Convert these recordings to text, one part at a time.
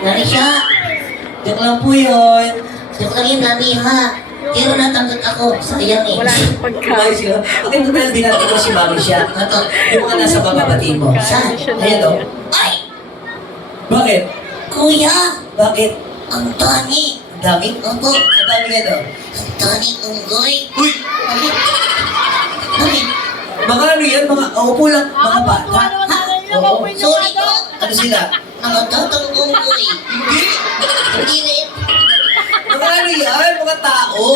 Nari siya. Joke lang po yun. Joke lang yun, Nari ha. Pero natanggap ako. Sayang eh. Wala nang pagkain. Kumayos yun. Okay, total din natin mo si Mami siya. Ato. Yung mga nasa bababatiin mo. Saan? Ayan o. Ay! Bakit? Kuya! Bakit? Ang dami! Ang dami? Opo! Ang dami ano? Ang dami unggoy! Uy! Bakit? Bakit? Mga ano yan? Mga upo lang. Mga bata. Oo. Sorry po! Ano sila? Mga tatang unggoy! Hindi. Hindi rin! Mga ano yan? Mga tao.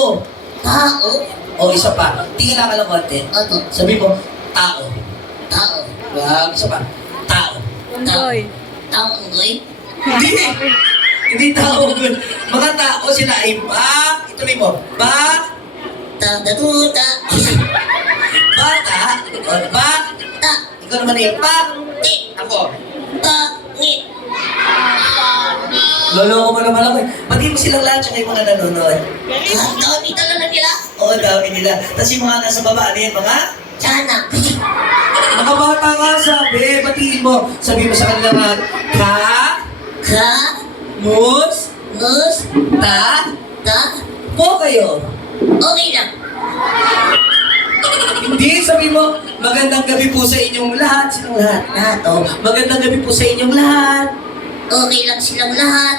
Tao! O, isa pa. Tingnan ka lang konti. Ato. Sabi mo, tao. Tao! Isa pa. Tao. Unggoy. Tao unggoy? Hindi. Hindi tao. Mga tao sila ay ituloy mo. Tagatuta! Bata. O, Ta! Ikaw naman ay Ti! Ako. Ta! Ngit! Lolo ko mo naman ako eh. Pati mo silang lahat siya kayo mga nanonood. Ang dami talaga nila! Oo, dami nila. Tapos yung mga nasa baba, ano yan, mga? Tiyanak! Mga bata nga sabi. Batiin mo. Sabi mo sa kanila nga, Ka! mus, Mus! ta, Ta! po kayo. Okay lang! Hindi, sabi mo, magandang gabi po sa inyong lahat. Sinong lahat? Lahat, oh. Magandang gabi po sa inyong lahat. Okay lang silang lahat!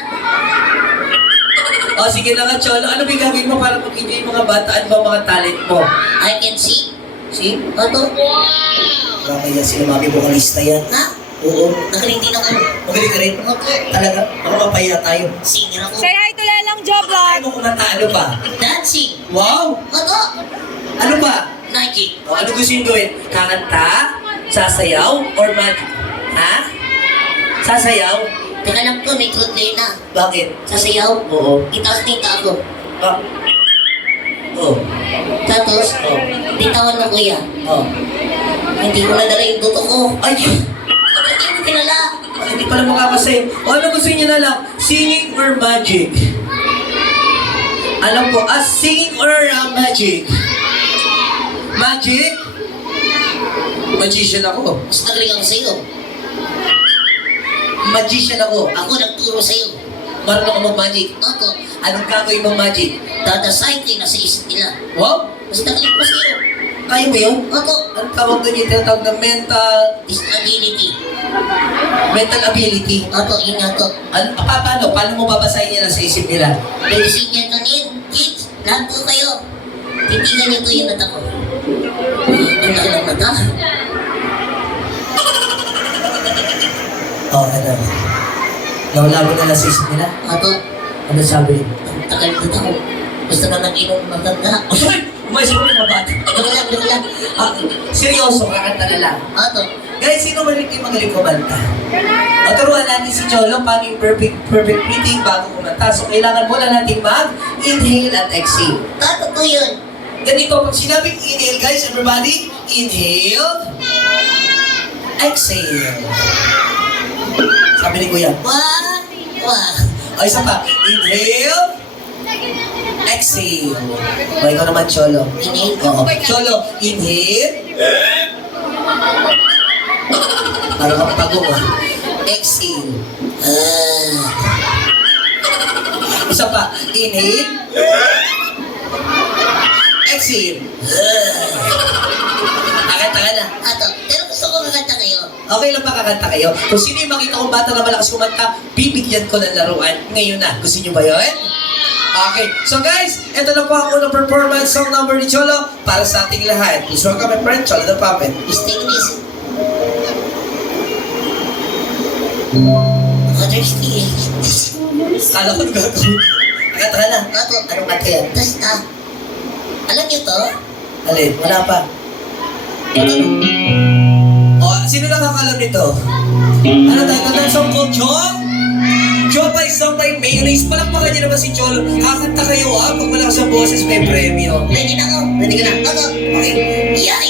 O, sige na nga, Cholo. Ano ba yung gagawin mo para mag-enjoy yung mga bata? Ano ba ang mga talent mo? I can see! See? Ato! Kaya sila mami vocalista yan. Ha? Oo. Nagaling din ako! Magaling ka rin. Ato! Talaga? Ako mapaya tayo. Singer ako! Say hi to Lelang Joe Ano Vlog. kumanta? Ano pa? Dancing! Wow! Ato! Ano pa? Nike! O, ano gusto yung gawin? Kakanta? Sasayaw? Or magic? Ha? Sasayaw? Teka lang po, may truth lane na. Bakit? Sasayaw? Oo. Itaas nita ako. Ah. Oo. Tapos, Oh. bitawan mo kuya. Oh. Hindi ko nadala yung buto ko. Ay! Hindi mo kilala. Ay, hindi pala makakasay. O ano gusto niyo na lang? Singing or magic? Alam ko, singing or magic? Magic? Magician ako. Mas nagaling ako sa'yo. Magician ako. Ako nagturo sa'yo. Marunong ako mag-magic. Ako, Anong gagawin mong magic? dadasahin ko yung nasa isip nila. Wow! Mas nagaling ko sa'yo. Kaya mo yun? Ako, Anong tawag doon yung tinatawag na disability. mental ability? Ako, yun nga to. Ano, paano? Paano mo babasahin nila sa isip nila? Ladies and gentlemen, kids, lahat po kayo. Titigan niyo to yung mata ko. Ang laki ng mata. Oh, ano? Nawala mo na lang sa isip nila? Ako, Ano sabi? ang tagal na ako. Gusto na nag-inom matanda. Ay! Umayos mo yung mga bata. Joke lang. Seryoso, kakanta na lang. Ako, Guys, sino magaling yung magaling kumanta? O, turuan natin si Cholo paano yung perfect breathing bago kumanta. So, kailangan muna natin mag-inhale at exhale. tato ko yun. Ganito, pag sinabing inhale, guys, everybody, inhale, exhale. Sabi ni Kuya. Wah, wah. O, isa pa. Inhale, exhale. O, ikaw naman, Cholo. Inhale. Oo. Cholo, inhale. Parang kapagong ah. Exhale. Isa pa. Inhale. Exhale. Kakanta ka na. Ato, pero gusto ko kakanta kayo. Okay lang ba kakanta kayo? Kung sino yung makita kong bata na malakas kumanta, bibigyan ko ng laruan. Ngayon na. Gusto niyo ba yun? Okay. So guys, ito na po ang unang performance song number ni Cholo para sa ating lahat. Please welcome my friend, Cholo the Puppet. Stay with this. Ako thirsty. Kala ko nung gagawin. Kakanta ka na. Ato, Anong kanta yan? basta. Alam niyo to? Alin? Wala pa. O, sino nakakalam nito? Ano tayo ng song called Chong? Chong by song by Mayonnaise. Palakpakan niyo naman si Cholo. Kakanta kayo pag malakas ang boses may premyo. Ready na ako. Ready ka na. Ato. Okay. Yay!